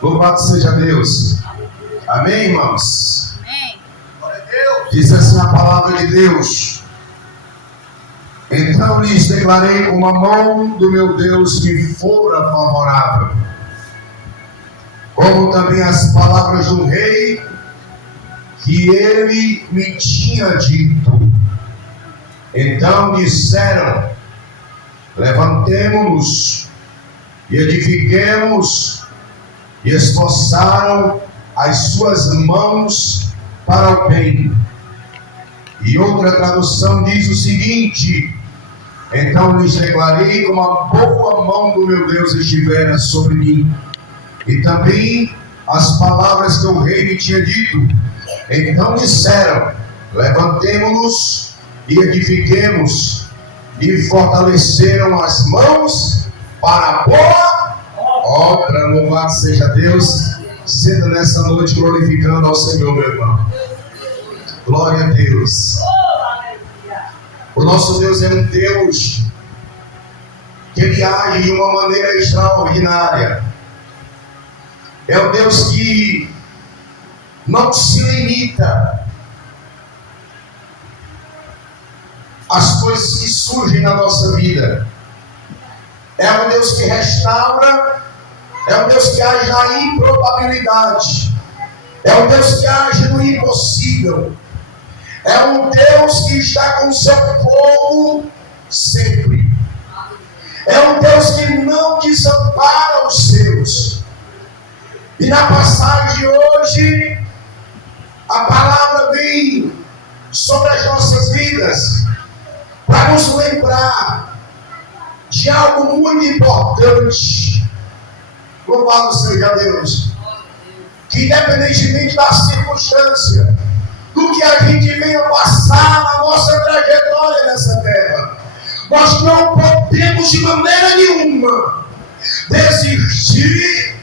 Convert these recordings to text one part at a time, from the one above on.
Louvado seja Deus. Amém, irmãos? Amém. Diz assim a palavra de Deus. Então lhes declarei com a mão do meu Deus que fora favorável, como também as palavras do rei que ele me tinha dito. Então disseram: levantemo-nos e edifiquemos, e esforçaram as suas mãos para o bem. E outra tradução diz o seguinte: então lhes declarei como a boa mão do meu Deus estivera sobre mim, e também as palavras que o rei me tinha dito. Então disseram: levantemo-nos e edifiquemos, e fortaleceram as mãos para a boa obra. Louvado seja Deus. Sendo nessa noite glorificando ao Senhor, meu irmão. Glória a Deus. O nosso Deus é um Deus que Ele age de uma maneira extraordinária. É um Deus que não se limita às coisas que surgem na nossa vida. É um Deus que restaura. É um Deus que age na improbabilidade. É um Deus que age no impossível. É um Deus que está com o seu povo sempre. É um Deus que não desampara os seus. E na passagem de hoje, a palavra vem sobre as nossas vidas para nos lembrar de algo muito importante. Louvado seja Deus. Que independentemente da circunstância, do que a gente venha passar na nossa trajetória nessa terra, nós não podemos de maneira nenhuma desistir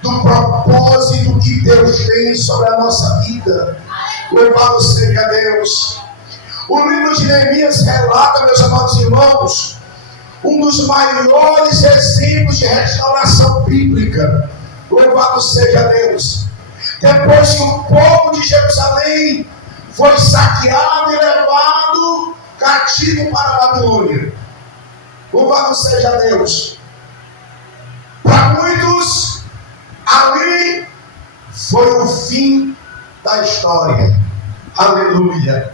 do propósito que Deus tem sobre a nossa vida. Louvado seja Deus. O livro de Neemias relata, meus amados irmãos, um dos maiores exemplos de restauração bíblica. Louvado seja Deus. Depois que o povo de Jerusalém foi saqueado e levado cativo para a Babilônia. Louvado seja Deus. Para muitos, ali foi o fim da história. Aleluia.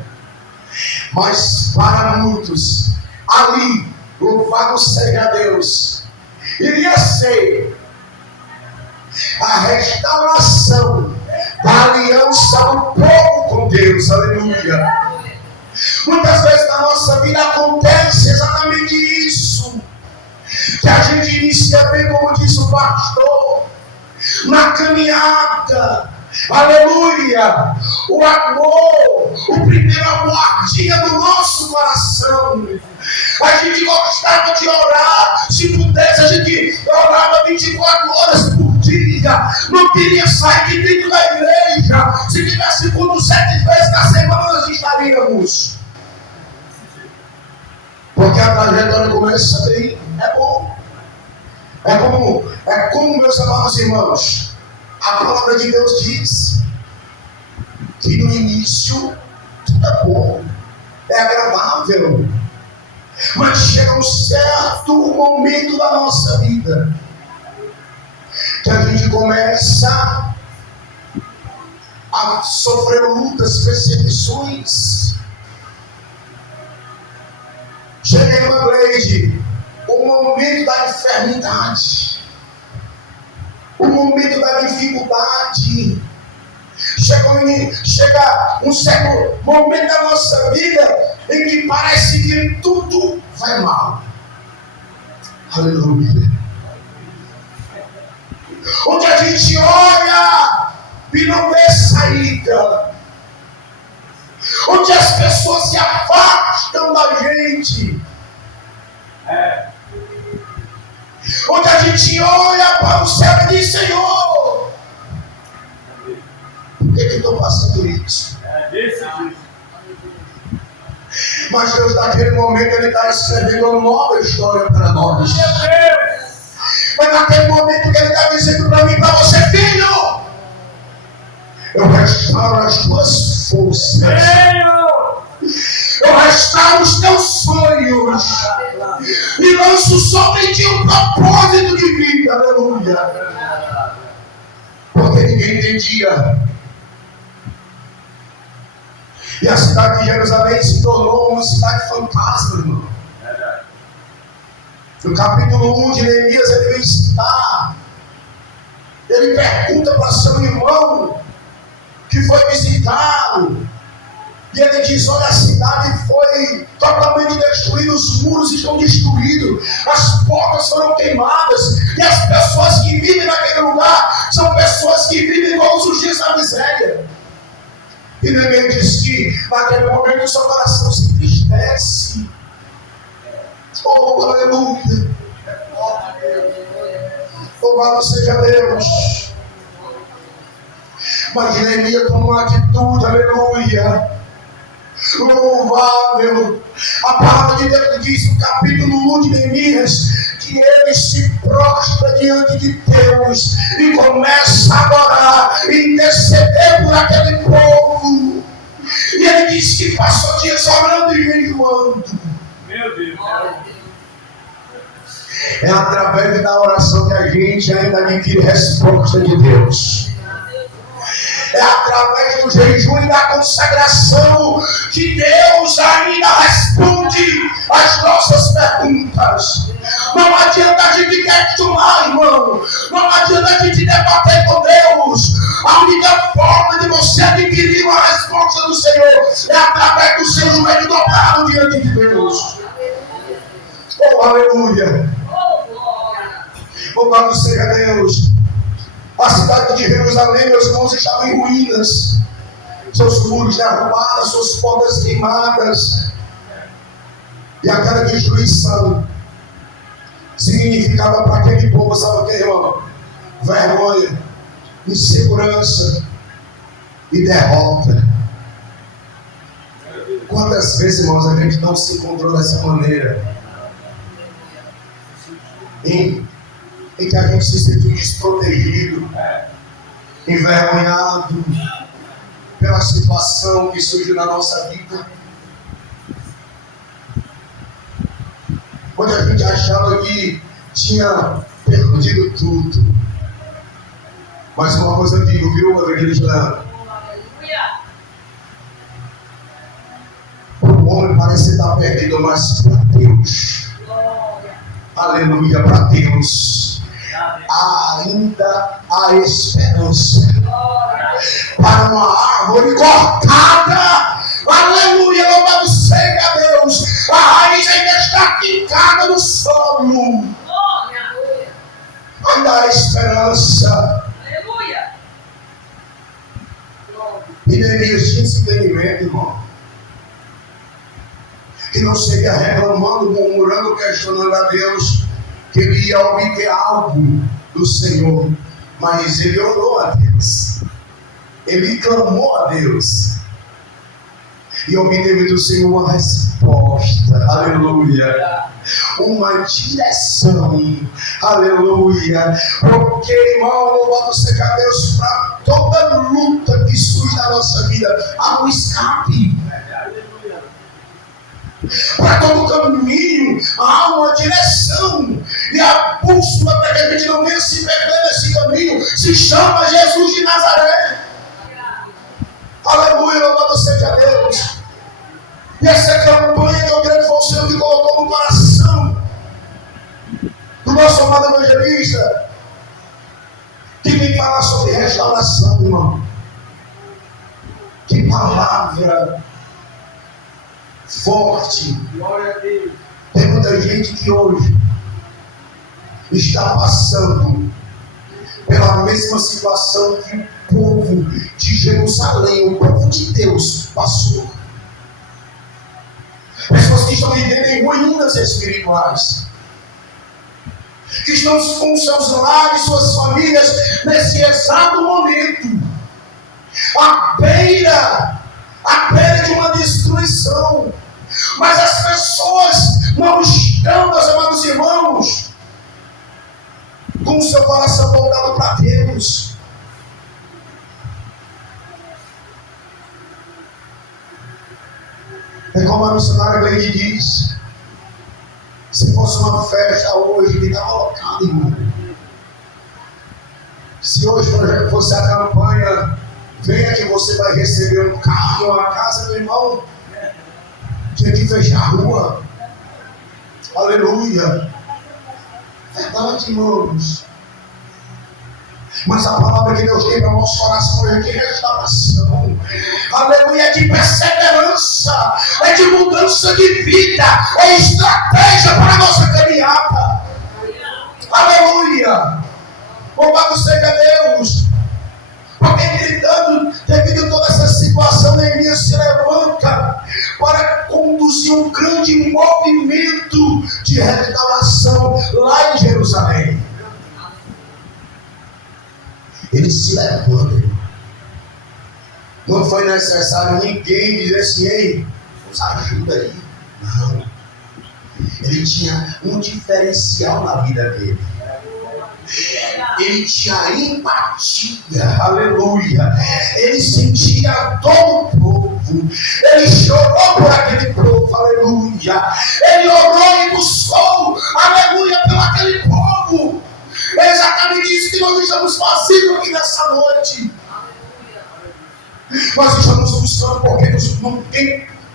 Mas para muitos, ali, louvado seja Deus, iria ser a restauração da aliança do povo com Deus. Aleluia. Muitas vezes na nossa vida acontece exatamente isso, que a gente inicia bem, como disse o pastor, na caminhada. Aleluia. O amor, o primeiro amor ardia no nosso coração. A gente gostava de orar. Se pudesse, a gente orava 24 horas por dia. Não queria sair de dentro da igreja. Se tivesse culto 7 vezes na semana, nós estaríamos. Porque a trajetória começa bem. É bom. É como, meus amados irmãos, a palavra de Deus diz que no início tudo é bom, é agradável. Mas chega um certo momento da nossa vida que a gente começa a sofrer lutas, perseguições. Chega, irmã Gleide, o momento da enfermidade, o momento da dificuldade. Chega um certo momento da nossa vida em que parece que tudo vai mal. Aleluia. Onde a gente olha e não vê saída. Onde as pessoas se afastam da gente. Onde a gente olha para o céu e diz: Senhor, por que estou passando isso? Mas Deus, naquele momento, Ele está escrevendo uma nova história para nós. Mas naquele momento que Ele está as tuas forças. Eu restauro os teus sonhos e lanço sobre ti um propósito de vida. Aleluia. Porque ninguém entendia. E a cidade de Jerusalém se tornou uma cidade fantasma, irmão. No capítulo 1 de Neemias, ele vem citar. Ele pergunta para seu irmão que foi visitá-lo. E ele diz: olha, a cidade foi totalmente destruída, os muros estão destruídos, as portas foram queimadas, e as pessoas que vivem naquele lugar são pessoas que vivem todos os dias na miséria. E Neemias diz que naquele momento o seu coração se entristece. Oh, aleluia! Louvado seja Deus! Mas Neemias tomou uma atitude, aleluia! Louvável! A palavra de Deus diz no capítulo 1 de Neemias que ele se prostra diante de Deus e começa a adorar e interceder por aquele povo. E ele diz que passou dias orando e jejuando. Meu Deus! É através da oração que a gente ainda adquire resposta de Deus. É através do jejum e da consagração que Deus ainda responde às nossas perguntas. Não adianta a gente questionar, irmão. Não adianta a gente debater com Deus. A única forma de você adquirir uma resposta do Senhor é através do seu joelho dobrado diante de Deus. Oh, aleluia! Louvado seja Deus! A cidade de Jerusalém, meus irmãos, estava em ruínas. Seus muros derrubados, suas portas queimadas. E aquela destruição significava para aquele povo, sabe o que, irmão? Vergonha, insegurança e derrota. Quantas vezes, irmãos, a gente não se encontrou dessa maneira? Em que a gente se sentiu desprotegido, envergonhado pela situação que surgiu na nossa vida. Quando a gente achava que tinha perdido tudo. Mas uma coisa eu digo, viu, evangelista? O homem parece estar perdido, mas para Deus, aleluia, para Deus ainda há esperança. Para uma árvore cortada, aleluia, louvado seja Deus, a raiz ainda está fincada no solo. Ainda há esperança. E Neemias tinha esse entendimento, irmão, que não seria reclamando, murmurando, questionando a Deus, que ele ia obter algo do Senhor, mas ele orou a Deus, ele clamou a Deus e obteve do Senhor uma resposta, aleluia, uma direção, aleluia, porque, irmão, louvado seja Deus, para toda luta que surge na nossa vida há um escape. Para todo caminho há uma direção, e a bússola para que a gente não venha se perder nesse caminho se chama Jesus de Nazaré. Aleluia, louvado seja Deus. E essa campanha que eu creio que foi o Senhor que colocou no coração do nosso amado evangelista, que vem falar sobre restauração, irmão. Que palavra forte. Glória a Deus. Tem muita gente que hoje está passando pela mesma situação que o povo de Jerusalém, o povo de Deus passou. Pessoas que estão vivendo em ruínas espirituais, que estão com seus lares, suas famílias nesse exato momento à beira de uma destruição. Mas as pessoas não estão, meus amados irmãos, com o seu coração voltado para Deus. É como a missionária Gleide diz: se fosse uma festa hoje, ele estava lotado, irmão. Se hoje fosse a campanha, venha que você vai receber um carro e uma casa, meu irmão, tinha que fechar a rua. Aleluia. Verdade, irmãos. Mas a palavra que Deus tem para o nosso coração é de restauração. Aleluia, é de perseverança, é de mudança de vida, é estratégia para a nossa caminhada. Aleluia. Louvado seja Deus. Porque gritando, devido a toda essa situação, Neemias se levanta para conduzir um grande movimento de restauração lá em Jerusalém. Ele se levanta. Não foi necessário ninguém dizer assim: ei, nos ajuda aí. Não. Ele tinha um diferencial na vida dele. Ele tinha empatia, aleluia. Ele sentia a dor do povo. Ele chorou por aquele povo, aleluia. Ele orou e buscou, aleluia, pelo aquele povo. É exatamente isso que nós estamos fazendo aqui nessa noite. Nós estamos buscando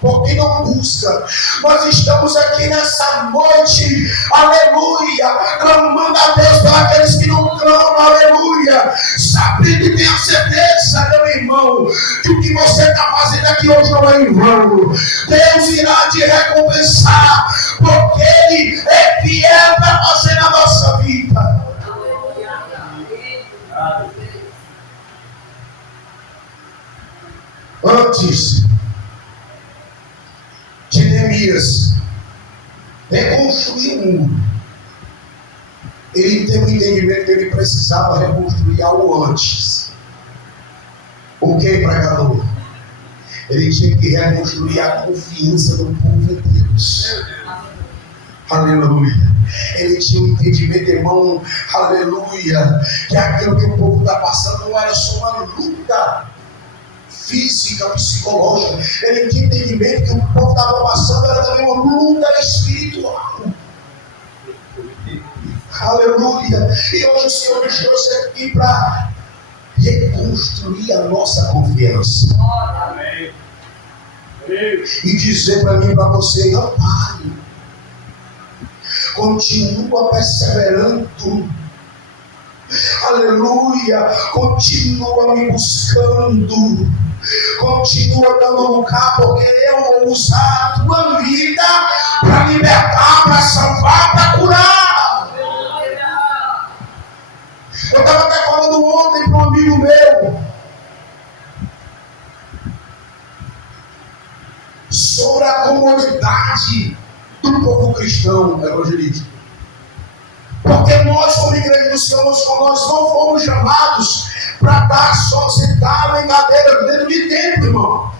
porque não busca. Nós estamos aqui nessa noite, aleluia, clamando a Deus por aqueles que não clamam, aleluia, sabendo e tenha certeza, meu irmão, que o que você está fazendo aqui hoje não é em vão. Deus irá te recompensar, porque Ele é fiel para fazer na nossa vida. Antes de Neemias reconstruir o muro, ele teve o entendimento que ele precisava reconstruir algo antes. O que, pregador? Ele tinha que reconstruir a confiança do povo em Deus. Aleluia. Ele tinha um entendimento, irmão, aleluia, que aquilo que o povo está passando não era só uma luta física, psicológica. Ele tinha entendimento que o povo estava passando era também uma luta espiritual. Aleluia. E hoje o Senhor nos trouxe aqui para reconstruir a nossa confiança. Amém. E dizer para mim e para você: não pare, continua perseverando. Aleluia, continua me buscando, continua dando lugar, porque eu vou usar a tua vida para libertar, para salvar, para curar. Eu estava até falando ontem para um amigo meu sobre a comodidade do povo cristão evangelístico. Porque nós, como igreja do Senhor, nós não fomos chamados para estar só sentado em cadeira dentro de templo, irmão.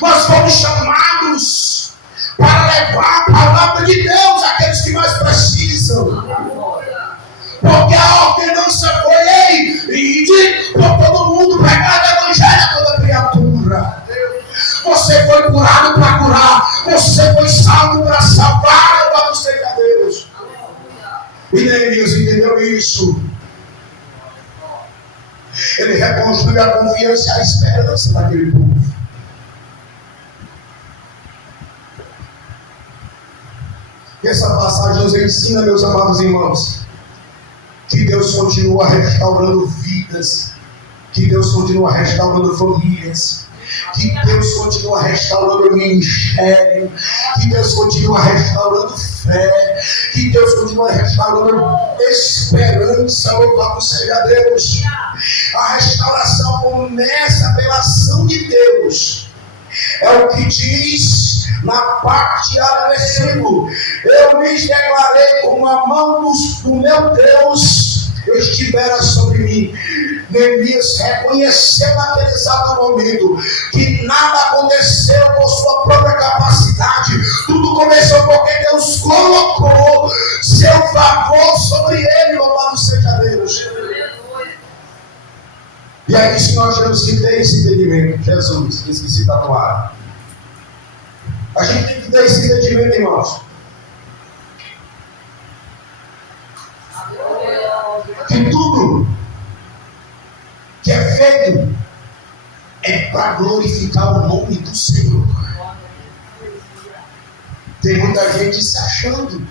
Nós fomos chamados para levar a palavra de Deus àqueles que mais precisam. Porque a ordenança foi: ei, ide por todo mundo, pregar o evangelho a toda criatura. Você foi curado para curar, você foi salvo para salvar, louvado seja Deus. E Neemias entendeu isso. Ele reconstruiu a confiança e a esperança daquele povo. E essa passagem nos ensina, meus amados irmãos, que Deus continua restaurando vidas, que Deus continua restaurando famílias, que Deus continua restaurando o ministério, que Deus continua restaurando fé, que Deus continua restaurando esperança. Louvado seja Deus. A restauração começa pela ação de Deus. É o que diz na parte A do versículo: eu lhes declarei como a mão do meu Deus estivera sobre mim. Neemias reconheceu naquele exato momento que nada aconteceu por sua própria capacidade. Tudo começou porque Deus colocou seu favor sobre ele. Louvado seja Deus. E é isso que nós temos que ter esse entendimento. Jesus, esqueci de tatuar. A gente tem que ter esse entendimento, irmãos. Que tudo que é feito é para glorificar o nome do Senhor. Tem muita gente se achando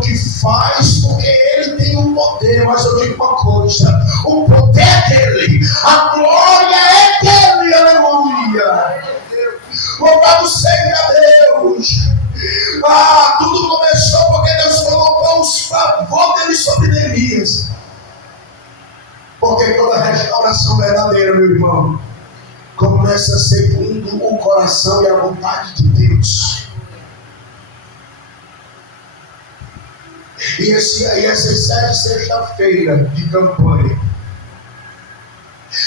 que faz porque ele tem o poder. Mas eu digo uma coisa: o poder é dele, a glória é dele, aleluia. Louvado seja Deus. Tudo começou porque Deus colocou os favor dele sobre Neemias. Porque toda restauração verdadeira, meu irmão, começa segundo o coração e a vontade de Deus. E essas 7 sexta-feiras de campanha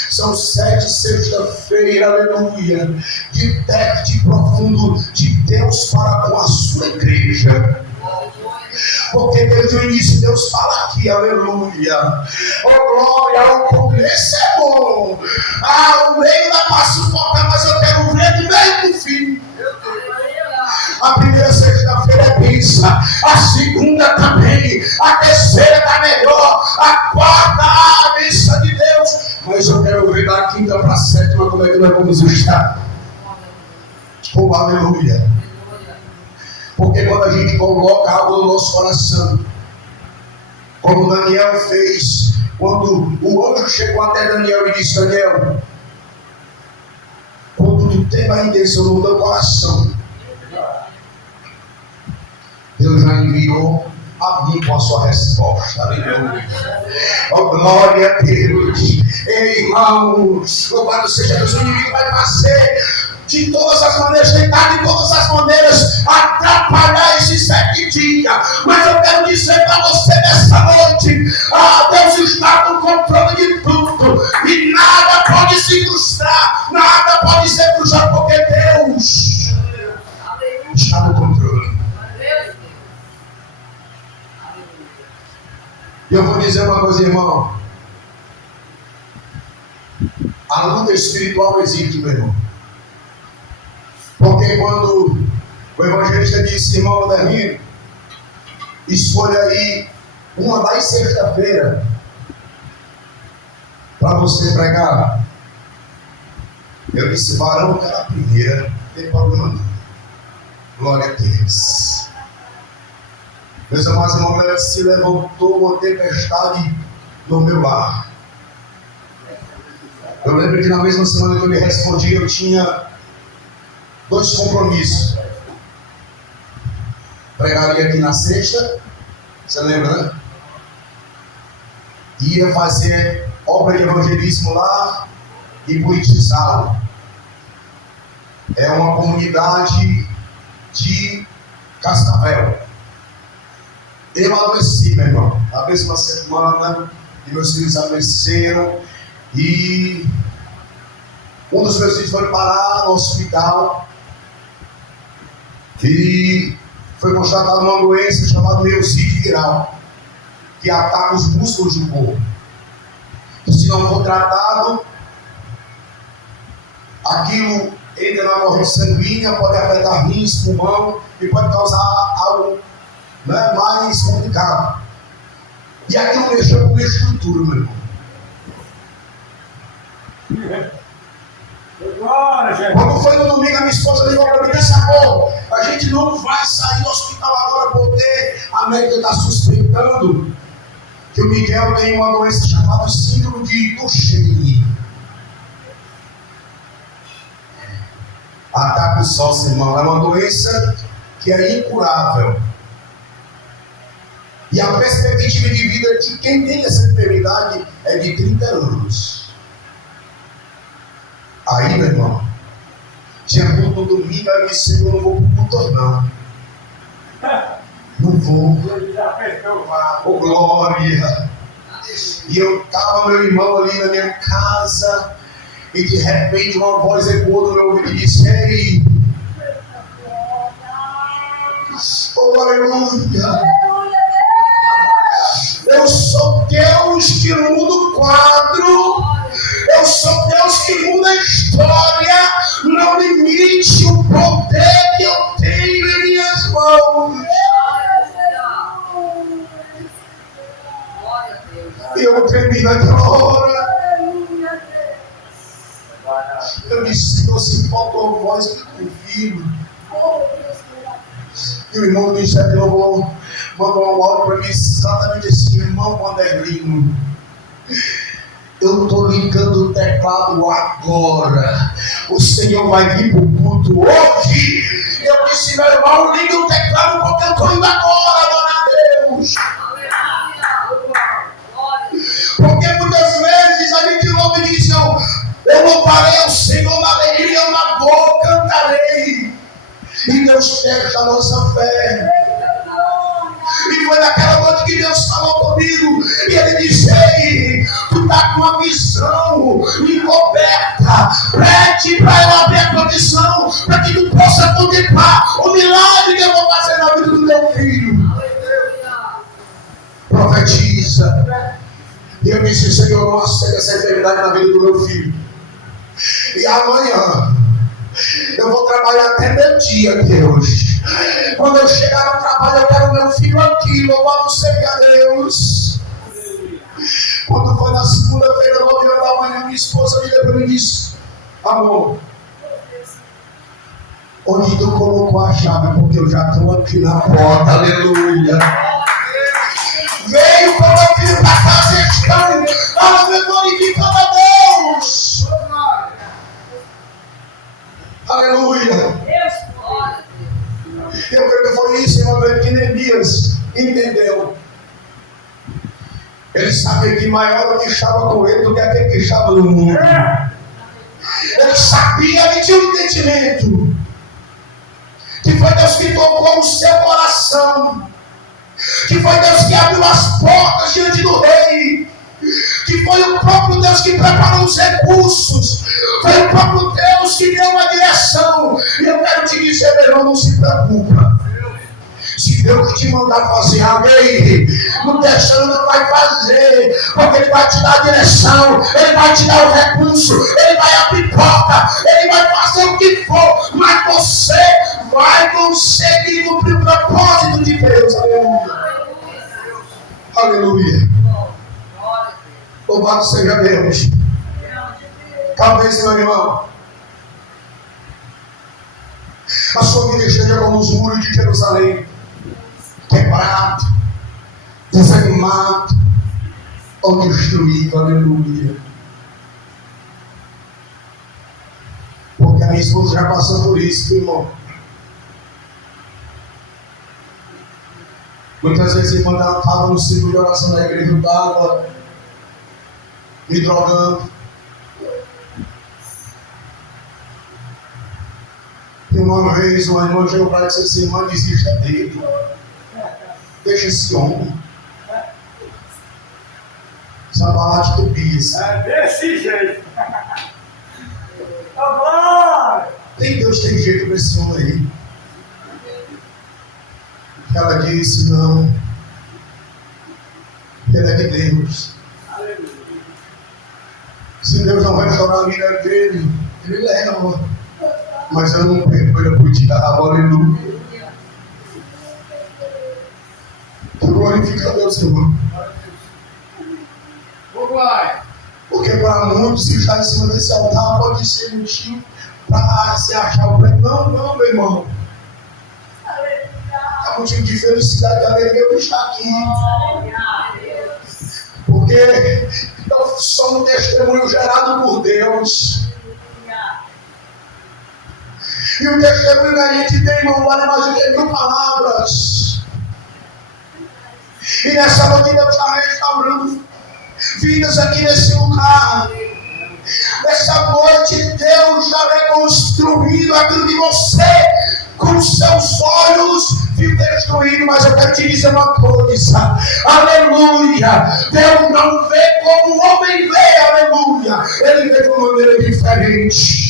são 7 sexta-feiras, aleluia, de teste profundo de Deus para com a sua igreja. Porque desde o início Deus fala aqui, aleluia. Oh glória, o começo é bom. O meio dá para suportar, mas eu quero ver do meio do fim. A primeira sexta-feira é benção, a segunda também, a terceira está melhor, a quarta, a bênção de Deus. Mas eu quero ver da quinta para a sétima como é que nós vamos estar. Oh, aleluia. Porque quando a gente coloca algo no nosso coração, como Daniel fez, quando o anjo chegou até Daniel e disse: Daniel, quando tu tem a intenção no teu coração, Deus já enviou a mim com a sua resposta. Aleluia. Oh, glória a Deus. Ei, irmãos, louvado seja Deus. O inimigo vai fazer de todas as maneiras, tentar de todas as maneiras atrapalhar esses 7 dias. Mas eu quero dizer para você nessa noite: Deus está no controle de tudo. E nada pode se frustrar, nada pode ser frustrado, porque Deus está no controle. E eu vou dizer uma coisa, irmão. A luta espiritual existe, meu irmão. Porque quando o evangelista disse: irmão Danilo, escolha aí uma das sexta-feira para você pregar. Eu disse: varão, que era a primeira, não tem problema não. Glória a Deus. Meus amados irmãos, se levantou uma tempestade no meu lar. Eu lembro que na mesma semana que eu lhe respondi, eu tinha 2 compromissos. Pregaria aqui na sexta, você lembra, né? Ia fazer obra de evangelismo lá em Buitizal. É uma comunidade de Cascavel. Eu adoeci, meu irmão. Na mesma semana, e meus filhos adoeceram. E um dos meus filhos foi parar no hospital. E foi constatada uma doença chamada miosite viral, que ataca os músculos do corpo. E se não for tratado, aquilo entra na corrente sanguínea, pode afetar rins, pulmão e pode causar algo mais complicado. E aquilo mexeu com a estrutura, meu irmão. Quando foi no domingo, a minha esposa ligou para mim: desse amor, a gente não vai sair do hospital agora porque a médica está suspeitando que o Miguel tem uma doença chamada síndrome de Duchenne. Ataca os ossos, irmão. É uma doença que é incurável. E a perspectiva de vida de quem tem essa enfermidade é de 30 anos. Aí, meu irmão, tinha culto no domingo, aí eu disse: eu não vou para o culto, não. Não vou. Oh, glória. E eu estava, meu irmão, ali na minha casa, e de repente uma voz ecoou no meu ouvido e disse: ei, oh, aleluia. Eu sou Deus que muda o quadro. Eu sou Deus que muda a história não limite o poder que eu tenho em minhas mãos. E eu tremi naquela hora. Eu disse, Senhor, se faltou voz que confio. E o irmão do Ministério de Louvor mandou um áudio para mim exatamente assim: irmão Anderlino, eu estou ligando o teclado agora. O Senhor vai vir para o culto hoje. Eu disse, meu irmão, liga o teclado porque eu estou indo agora, adora a Deus. Porque muitas vezes a gente louva e diz, eu louvarei ao Senhor na alegria, na dor, cantarei. E Deus fecha a nossa fé. E foi naquela noite que Deus falou comigo. E Ele disse, ei, tu está com uma visão encoberta. Pede para eu abrir a tua visão, para que tu possa contemplar o milagre que eu vou fazer na vida do teu filho. Profetiza. E eu disse, Senhor, não aceita essa enfermidade na vida do meu filho. E amanhã eu vou trabalhar até meu dia, Deus. Quando eu chegar no trabalho, eu quero meu filho aqui. Louvado seja Deus. Quando foi na segunda-feira, 9 horas da manhã, minha esposa me ligou e disse, amor, onde tu colocou a chave? Porque eu já estou aqui na porta. Aleluia. Veio com meu filho para casa estranho. Ela me glorificando a Deus. Aleluia. Eu creio que foi isso, irmão, que Neemias entendeu. Ele sabia que maior o que estava com ele do que aquele que estava no mundo. Ele sabia, ele tinha um entendimento. Que foi Deus que tocou o seu coração. Que foi Deus que abriu as portas diante do rei. Que foi o próprio Deus que preparou os recursos. Foi o próprio Deus que deu uma direção. E eu quero te dizer, meu irmão, não se preocupa. Se Deus te mandar fazer algo, não deixando, não vai fazer. Porque Ele vai te dar a direção. Ele vai te dar o recurso. Ele vai abrir porta. Ele vai fazer o que for. Mas você vai conseguir cumprir o propósito de Deus. Aleluia. Aleluia. Louvado seja Deus. Talvez, meu irmão, a sua vida esteja como os muros de Jerusalém, quebrado, desanimado ou destruído. Aleluia. Porque a minha esposa já passou por isso, irmão. Muitas vezes, quando ela estava no ciclo de oração da igreja, eu estava me drogando. E uma vez uma irmã chegou para ela e disse assim, irmã, desista dele. Deixa esse homem. Essa palavra de Tobias. É desse jeito. Nem Deus tem jeito para esse homem aí. Ela disse, não. Ele é de Deus. Se Deus não vai restaurar a vida dele, Ele leva. Mas eu não perco ele por ti, aleluia. Glorifica a Deus, irmão. Porque para muitos que estão em cima desse altar pode ser motivo para se achar o prêmio. Não, não, meu irmão. É motivo de felicidade e alegria eu estar aqui. Porque eu sou um testemunho gerado por Deus. E o testemunho que a gente tem, irmão, vale mais do que 1000 palavras. E nessa noite Deus está restaurando vidas aqui nesse lugar. Nessa noite Deus está reconstruindo aquilo que você, com seus olhos, viu destruído. Mas eu quero te dizer uma coisa, aleluia. Deus não vê como o homem vê, aleluia. Ele vê de uma maneira diferente.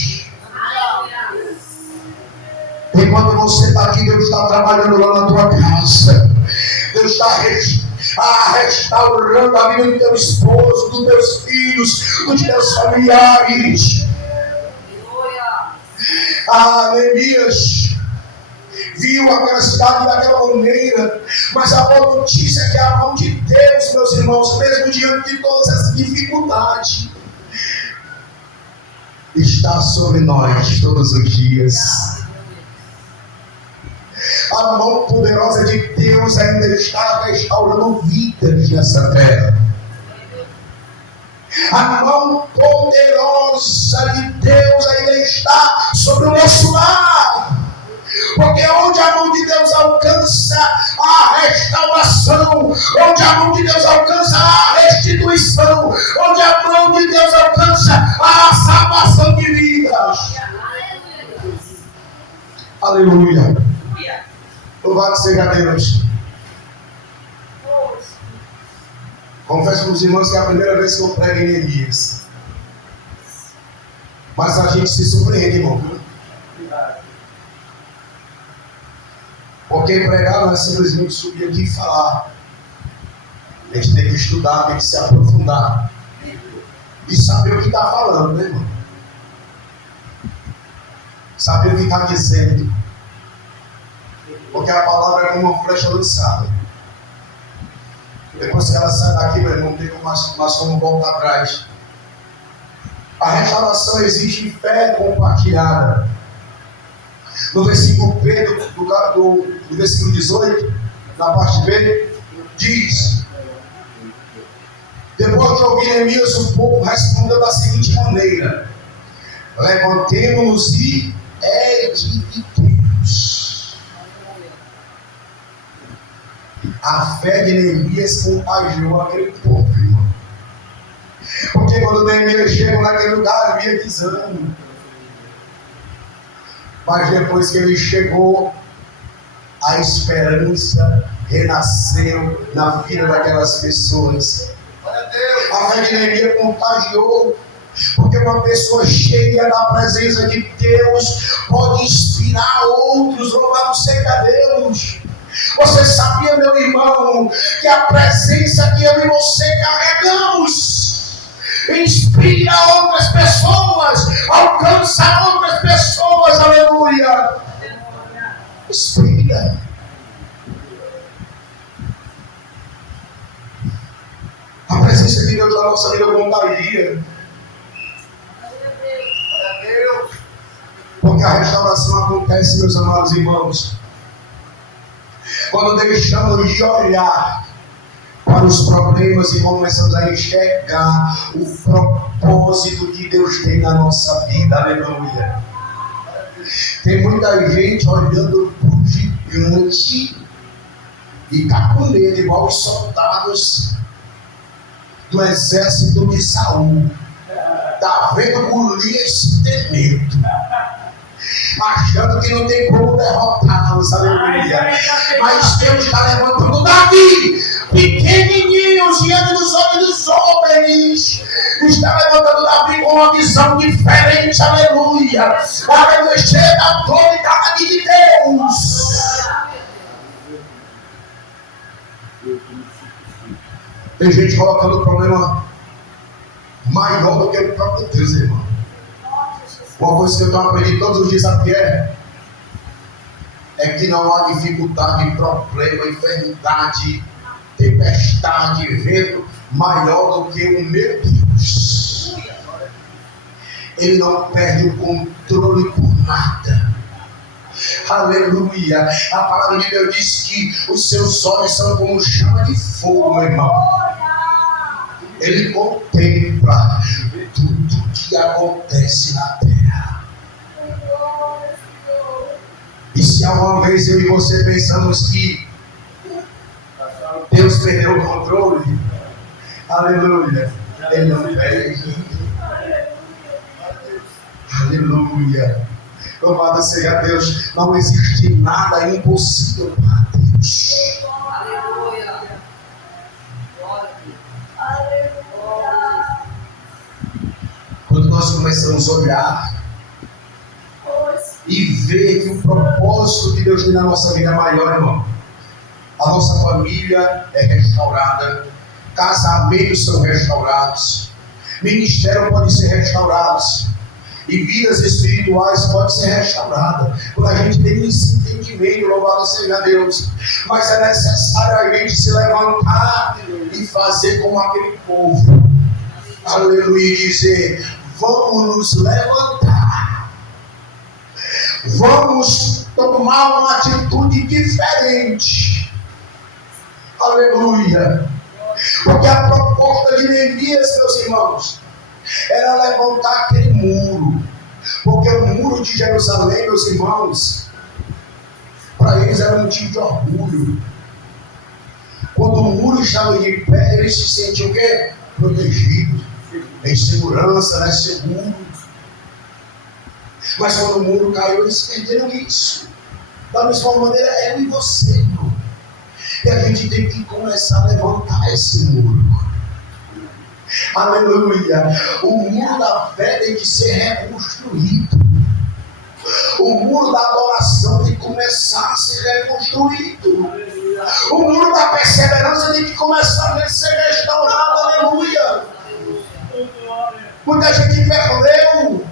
Enquanto você está aqui, Deus está trabalhando lá na tua casa. Deus está restaurando a vida do teu esposo, dos teus filhos, dos teus familiares. Neemias viu aquela cidade daquela maneira, mas a boa notícia é que a mão de Deus, meus irmãos, mesmo diante de todas essas dificuldades, está sobre nós todos os dias. A mão poderosa de Deus ainda está restaurando vidas nessa terra. A mão poderosa de Deus ainda está sobre o nosso lar. Porque onde a mão de Deus alcança a restauração, onde a mão de Deus alcança a restituição, onde a mão de Deus alcança a salvação de vidas. Aleluia. Louvado seja Deus. Confesso para os irmãos que é a primeira vez que eu prego em Neemias. Mas a gente se surpreende, irmão. Porque pregar não é simplesmente subir aqui e falar. A gente tem que estudar, tem que se aprofundar. E saber o que está falando, né, irmão? Saber o que está dizendo. Porque a palavra é como uma flecha lançada. Depois que ela sai daqui, meu irmão, não tem mais como voltar atrás. A restauração existe em fé compartilhada. No versículo B do versículo 18, na parte B, diz: depois de ouvir Neemias, o povo respondeu da seguinte maneira: levantemo-nos e edifiquemos. A fé de Neemias contagiou aquele povo, irmão. Porque quando Neemias chegou naquele lugar, havia desânimo. Mas depois que ele chegou, a esperança renasceu na vida daquelas pessoas. A fé de Neemias contagiou. Porque uma pessoa cheia da presença de Deus pode inspirar outros. Louvado seja Deus. Você sabia, meu irmão, que a presença que eu e você carregamos inspira outras pessoas, alcança outras pessoas, aleluia. Inspira. A presença de Deus na nossa vida contagia. Porque a restauração acontece, meus amados irmãos, quando deixamos de olhar para os problemas e começamos a enxergar o propósito que Deus tem na nossa vida, aleluia. Tem muita gente olhando para o gigante e está com medo, igual os soldados do exército de Saul. Está vendo Golias ter medo, achando que não tem como derrotá-los, aleluia. Mas Deus está levantando Davi, pequenininho, diante dos olhos dos homens. Está levantando Davi com uma visão diferente, aleluia. Aleluia, cheia da autoridade de Deus. Tem gente colocando o problema maior do que o próprio Deus, irmão. Uma coisa que eu estou aprendendo todos os dias, sabe o que é? É que não há dificuldade, problema, enfermidade, tempestade, vento maior do que o meu Deus. Ele não perde o controle por nada. Aleluia. A palavra de Deus diz que os seus olhos são como chama de fogo, meu irmão. Ele contempla tudo que acontece na terra. E se alguma vez eu e você pensamos que Deus perdeu o controle, aleluia, Ele não perde. Aleluia. Louvado seja Deus. Não existe nada impossível para Deus. Aleluia. Quando nós começamos a olhar e ver que o propósito que Deus tem na nossa vida é maior, irmão, A nossa família é restaurada, casamentos são restaurados, ministério pode ser restaurados e vidas espirituais podem ser restauradas. Quando a gente tem esse entendimento, louvado seja Deus. Mas é necessário a gente se levantar e fazer como aquele povo. Aleluia, e dizer: vamos nos levantar, vamos tomar uma atitude diferente. Aleluia. Porque a proposta de Neemias, meus irmãos, era levantar aquele muro. Porque o muro de Jerusalém, meus irmãos, para eles era um motivo de orgulho. Quando o muro estava de pé, eles se sentiam o quê? Protegidos, em segurança, né? Seguro. Mas quando o muro caiu, eles perderam isso. Da mesma maneira, eu e você, irmão. E a gente tem que começar a levantar esse muro. Aleluia. O muro da fé tem que ser reconstruído. O muro da adoração tem que começar a ser reconstruído. O muro da perseverança tem que começar a ser restaurado. Aleluia. Muita gente perdeu.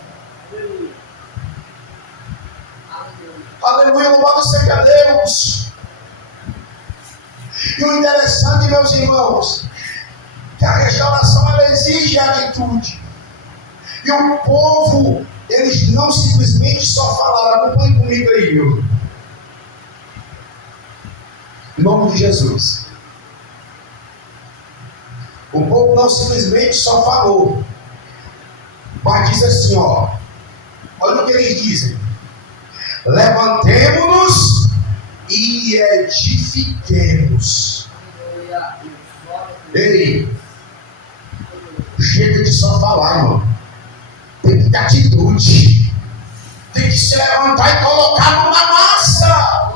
Aleluia, louvado seja Deus. E o interessante, meus irmãos, que a restauração ela exige atitude. E o povo, eles não simplesmente só falaram. Acompanhe comigo aí, meu. Em nome de Jesus. O povo não simplesmente só falou, mas diz assim, ó. Olha o que eles dizem: levantemo-nos e edifiquemos. Ei, chega de só falar, irmão. Tem que ter atitude. Tem que se levantar e colocar na massa.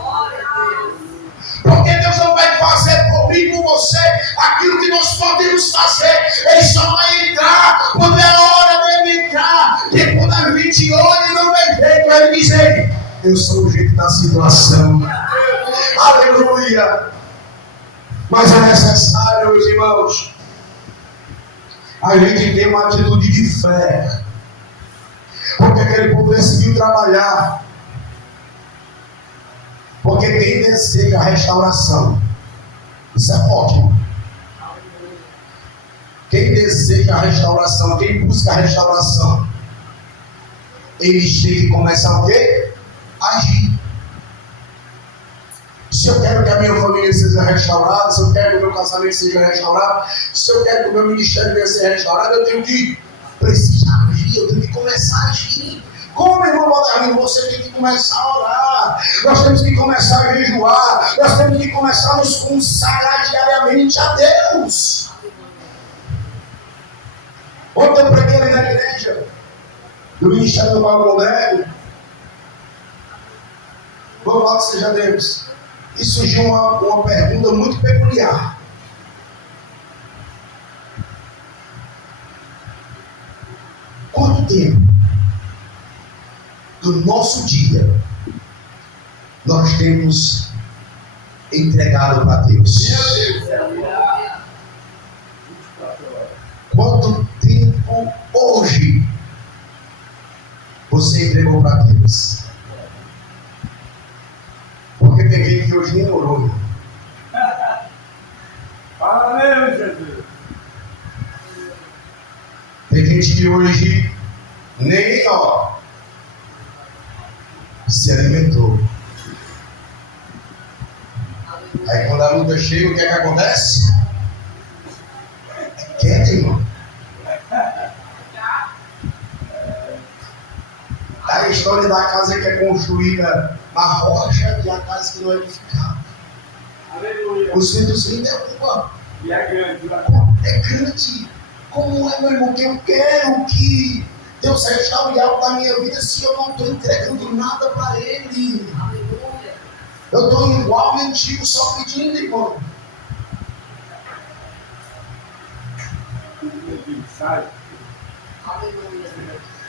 Porque Deus não vai fazer por mim, por você, aquilo que nós podemos fazer. Ele só vai entrar quando é a hora dele entrar. E quando a gente olha e não vai jeito, ele diz: eu sou o jeito da situação. Aleluia. Mas é necessário, meus irmãos, a gente ter uma atitude de fé. Porque aquele povo decidiu trabalhar. Porque quem deseja a restauração, isso é ótimo. Quem deseja a restauração, quem busca a restauração, eles têm que começar o quê? Agir. Se eu quero que a minha família seja restaurada, se eu quero que o meu casamento seja restaurado, se eu quero que o meu ministério venha ser restaurado, eu tenho que precisar agir, eu tenho que começar a agir. Como, irmão Valdarino, você tem que começar a orar, nós temos que começar a jejuar, nós temos que começar a nos consagrar diariamente a Deus. Ontem eu preguei ali na igreja do Ministério do Paulo Congrego. Louvado seja Deus. E surgiu uma pergunta muito peculiar. Quanto tempo do nosso dia nós temos entregado para Deus? Quanto tempo hoje você entregou para Deus? Porque tem gente que hoje nem orou. Fala, Jesus. Tem gente que hoje nem se alimentou. Aí quando a luta chega, o que é que acontece? Quieto, irmão. A história da casa que é construída na rocha e a casa que não é edificada. Aleluia. Os filhos vêm derruba. E é grande. É grande. Como é, meu irmão, que eu quero que Deus restaure algo da minha vida se eu não estou entregando nada para Ele? Eu estou igual mendigo, só pedindo, irmão.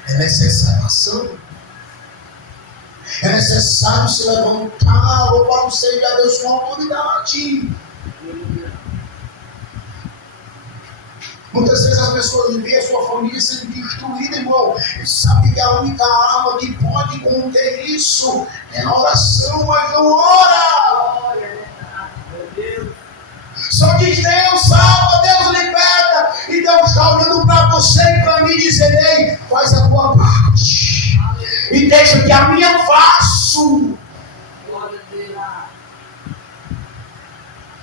É necessária ação. É necessário se levantar para o servir a Deus com autoridade. Muitas vezes as pessoas veem a sua família sendo destruída, irmão. E sabe que a única arma que pode conter isso é a oração, mas não ora. Só diz Deus salva, Deus liberta. E Deus está olhando para você e para mim e dizendo: ei, faz a tua parte. E deixa que a minha faço.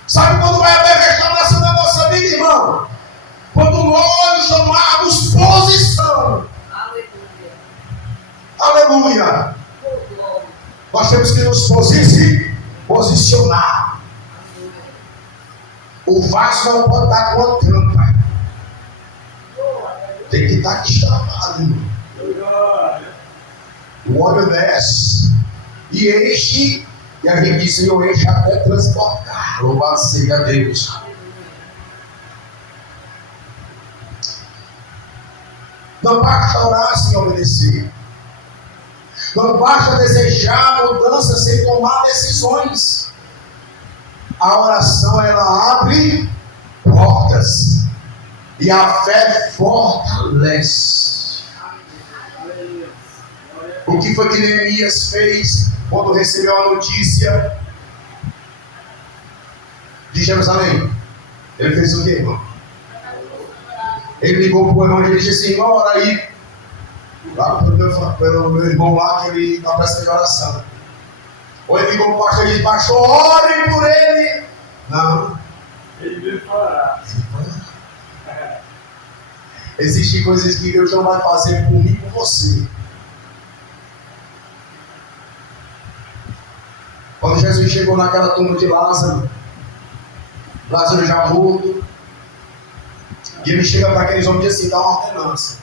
Sabe quando vai haver restauração na nossa vida, irmão? Quando nós tomarmos posição. Aleluia. Nós temos que nos posicionar. O vaso não pode estar com a tampa. Tem que estar destravado. O óleo desce e enche. E a gente diz: eu enche até transportar. Louvado seja Deus. Não basta orar sem obedecer. Não basta desejar mudança sem tomar decisões. A oração, ela abre portas. E a fé fortalece. O que foi que Neemias fez quando recebeu a notícia de Jerusalém? Ele fez o quê, irmão? Ele ligou para o irmão e disse assim: irmão, ora aí. Lá pelo meu irmão lá, que ele está prestando de oração. Ou ele ligou para o pastor e disse: pastor, orem por ele. Não. Ele veio falar. Existem coisas que Deus não vai fazer por mim e por você. Quando Jesus chegou naquela tumba de Lázaro, Lázaro já morto, e ele chega para aqueles homens e diz assim: dá uma ordenança.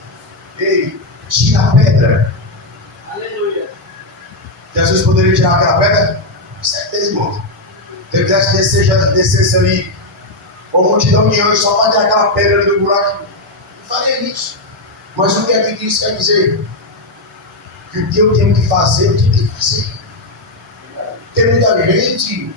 Ei, tira a pedra. Aleluia. Jesus poderia tirar aquela pedra? Com certeza, irmão. Se ele quisesse descesse ali uma multidão de anjos só para tirar aquela pedra ali do buraco, não faria isso. Mas o que é que isso quer dizer? Que o que eu tenho que fazer, eu tenho que fazer. Tem muita gente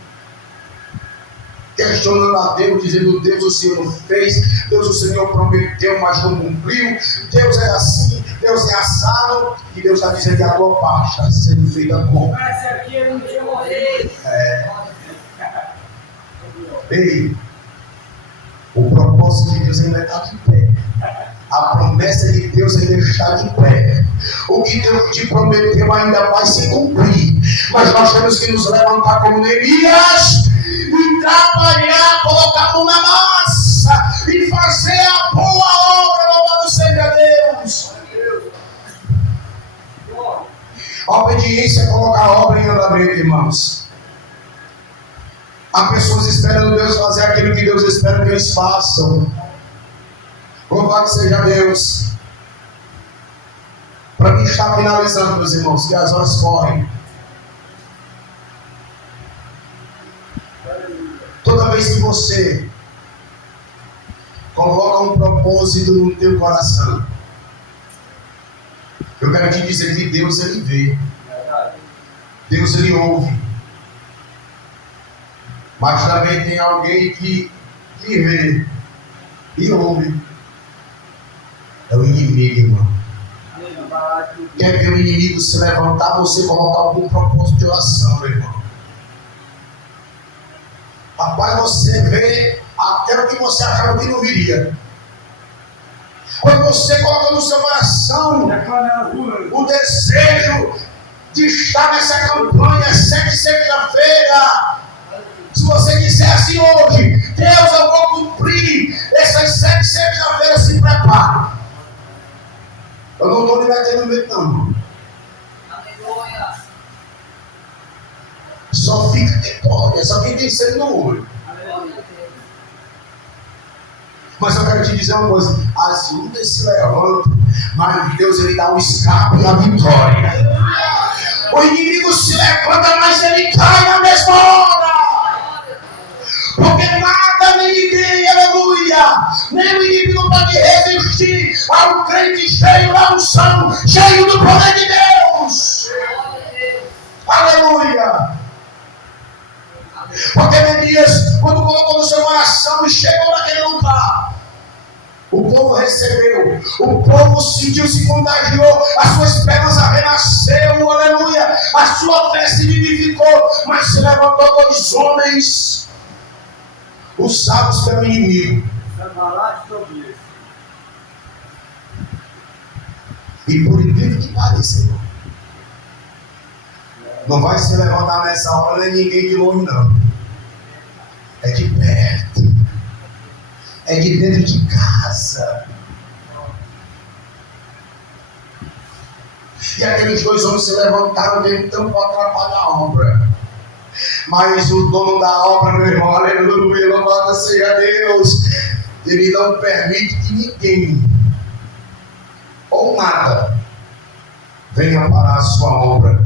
questionando a Deus, dizendo: Deus, o Senhor não fez, Deus, o Senhor prometeu, mas não cumpriu, Deus é assim, Deus é assado, e Deus está dizendo que a tua parte está sendo feita como? Mas aqui eu não tinha morrido. Ei, o propósito de Deus ainda está de pé. A promessa de Deus ainda está de pé. O que Deus te prometeu ainda vai se cumprir. Mas nós temos que nos levantar como Neemias e trabalhar, colocar a mão na massa e fazer a boa obra. Louvado seja Deus. A obediência é colocar a obra em andamento, irmãos. Há pessoas esperando Deus fazer aquilo que Deus espera que eles façam. Louvado seja Deus. Para mim está finalizando, meus irmãos, que as horas correm. Toda vez que você coloca um propósito no teu coração, eu quero te dizer que Deus, ele vê. Deus, ele ouve. Mas também tem alguém que vê e ouve. É o inimigo, irmão. Quer ver o inimigo se levantar, você colocar algum propósito de oração, meu irmão. Rapaz, você vê até o que você achava que não viria. Quando você coloca no seu coração o desejo de estar nessa campanha 7 sexta-feira, se você disser assim hoje: Deus, eu vou cumprir essas 7 sexta-feiras, se prepare. Eu não estou lhe metendo medo, não. Aleluia. Só fica quem pode, só quem tem sangue no olho. Mas eu quero te dizer uma coisa: as lutas se levantam, mas Deus, ele dá o escape e a vitória. O inimigo se levanta, mas ele cai na mesma hora. Porque nada nem ninguém, aleluia, nem o inimigo pode resistir ao crente cheio da unção, cheio do poder de Deus. Aleluia! Porque Neemias, quando colocou no seu coração e chegou naquele lugar, o povo recebeu, o povo sentiu-se contagiou, as suas pernas renasceu, aleluia, a sua fé se vivificou, mas se levantou 2 homens, usados pelo inimigo. E por incrível que pareça, irmão, não vai se levantar nessa hora nem ninguém de longe, não. É de perto. É de dentro de casa. E aqueles 2 homens se levantaram tentando atrapalhar a obra. Mas o dono da obra, meu irmão, aleluia, louvado seja Deus, ele não permite que ninguém ou nada venha parar a sua obra.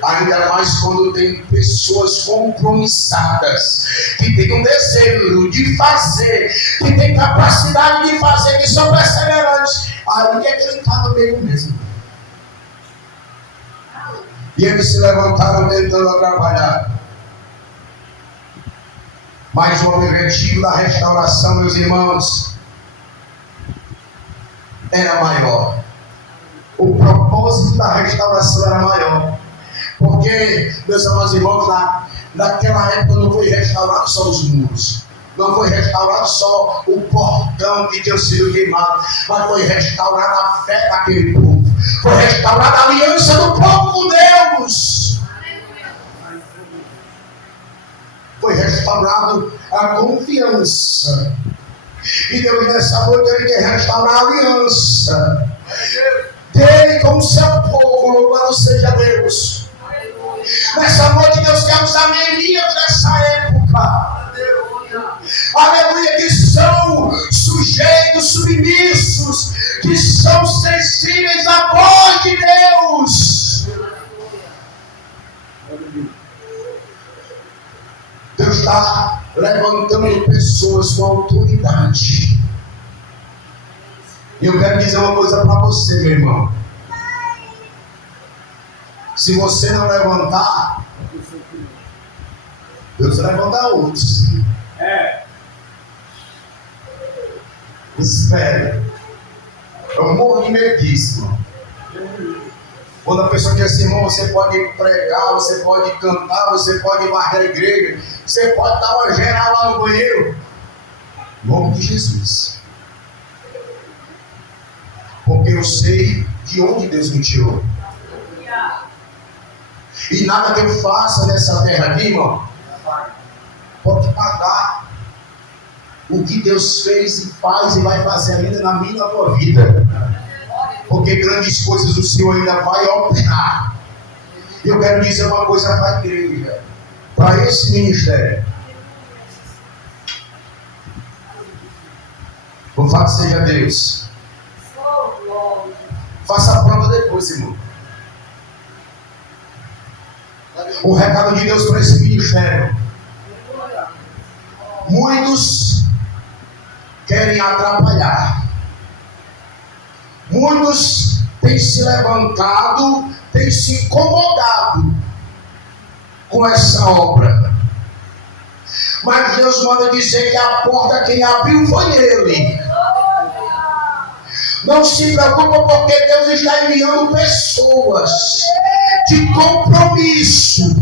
Ainda mais quando tem pessoas compromissadas, que têm um desejo de fazer, que têm capacidade de fazer, que são perseverantes. Aí é que ele está no meio mesmo. E eles se levantaram tentando atrapalhar. Mas o objetivo da restauração, meus irmãos, era maior. O propósito da restauração era maior. Porque, meus amados irmãos, naquela época não foi restaurado só os muros. Não foi restaurado só o portão que tinha sido queimado. Mas foi restaurada a fé daquele povo. Foi restaurada a aliança do povo com Deus. Foi restaurado a confiança. E Deus nessa noite ele quer restaurar a aliança dele com o seu povo. Louvado seja Deus. Nessa noite Deus quer usar Neemias dessa época. Aleluia, que são sujeitos, submissos, que são sensíveis à voz de Deus. Deus está levantando pessoas com autoridade. E eu quero dizer uma coisa para você, meu irmão. Se você não levantar, Deus levanta outros. Espere. Eu morro de medo disso, irmão. Quando a pessoa diz assim, irmão, você pode pregar, você pode cantar, você pode varrer a igreja, você pode dar uma geral lá no banheiro. Em nome de Jesus. Porque eu sei de onde Deus me tirou. E nada que eu faça nessa terra aqui, irmão, pode pagar o que Deus fez e faz e vai fazer ainda na minha e na tua vida. Porque grandes coisas o Senhor ainda vai operar. E eu quero dizer uma coisa para a igreja, para esse ministério. Louvado seja Deus. Faça a prova depois, irmão. O recado de Deus para esse ministério. Muitos querem atrapalhar. Muitos têm se levantado, têm se incomodado com essa obra. Mas Deus manda dizer que a porta quem abriu foi Ele. Não se preocupa, porque Deus está enviando pessoas de compromisso.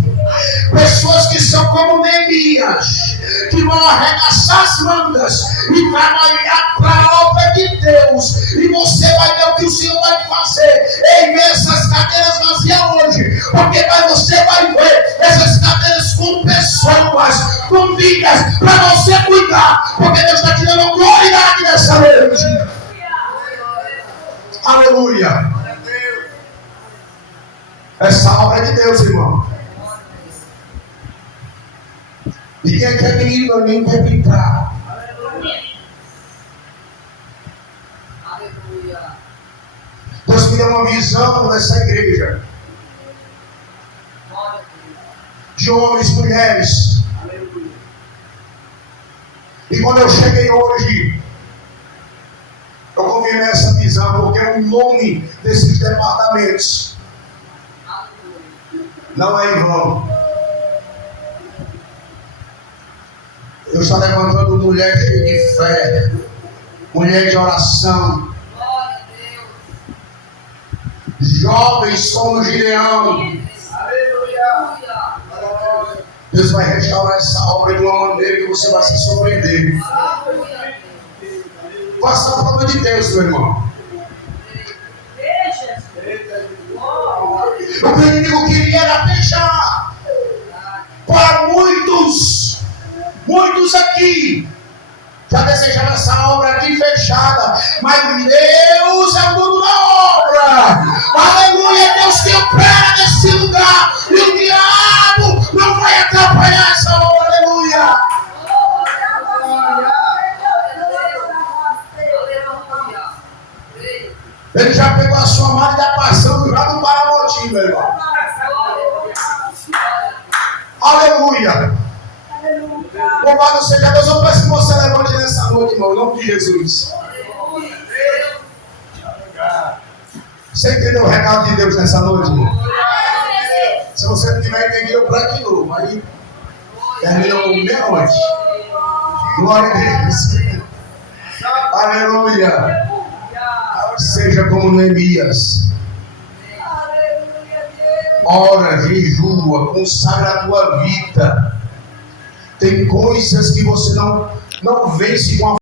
Pessoas que são como Neemias, que vão arregaçar as mangas e trabalhar para a obra de Deus. E você vai ver o que o Senhor vai fazer em meio a essas cadeiras vazias hoje. Porque você vai ver essas cadeiras com pessoas, com vidas, para você cuidar. Porque Deus está te dando glória nessa noite. Aleluia. Essa obra é de Deus, irmão. Ninguém quer menino, ninguém quer brincar. Deus me deu uma visão dessa igreja. De homens e mulheres. E quando eu cheguei hoje, eu confirmei essa visão, porque é o nome desses departamentos. Não é em vão. Deus está levantando mulher cheia de fé, mulher de oração, Glória a Deus. jovens como Gideão. Aleluia. Deus vai restaurar essa obra de uma maneira que você vai se surpreender. Aleluia. Faça a prova de Deus, meu irmão. Deixa. O que o inimigo queria era fechar. Para muitos aqui já desejavam essa obra aqui fechada, mas Deus é o dono da obra. Aleluia, Deus que opera nesse lugar, e o diabo não vai atrapalhar essa obra. Aleluia. Ele já pegou a sua mão e está passando já no Paramotim, meu irmão. Aleluia. Louvado seja Deus. Eu peço que você levante nessa noite, irmão, em nome de Jesus. Você entendeu o recado de Deus nessa noite, irmão? Se você não tiver entendido, eu prego de novo. Aí terminou meia-noite. Glória a Deus. Aleluia. Seja como Neemias. Ora, jejua, consagra a tua vida. Tem coisas que você não vence com a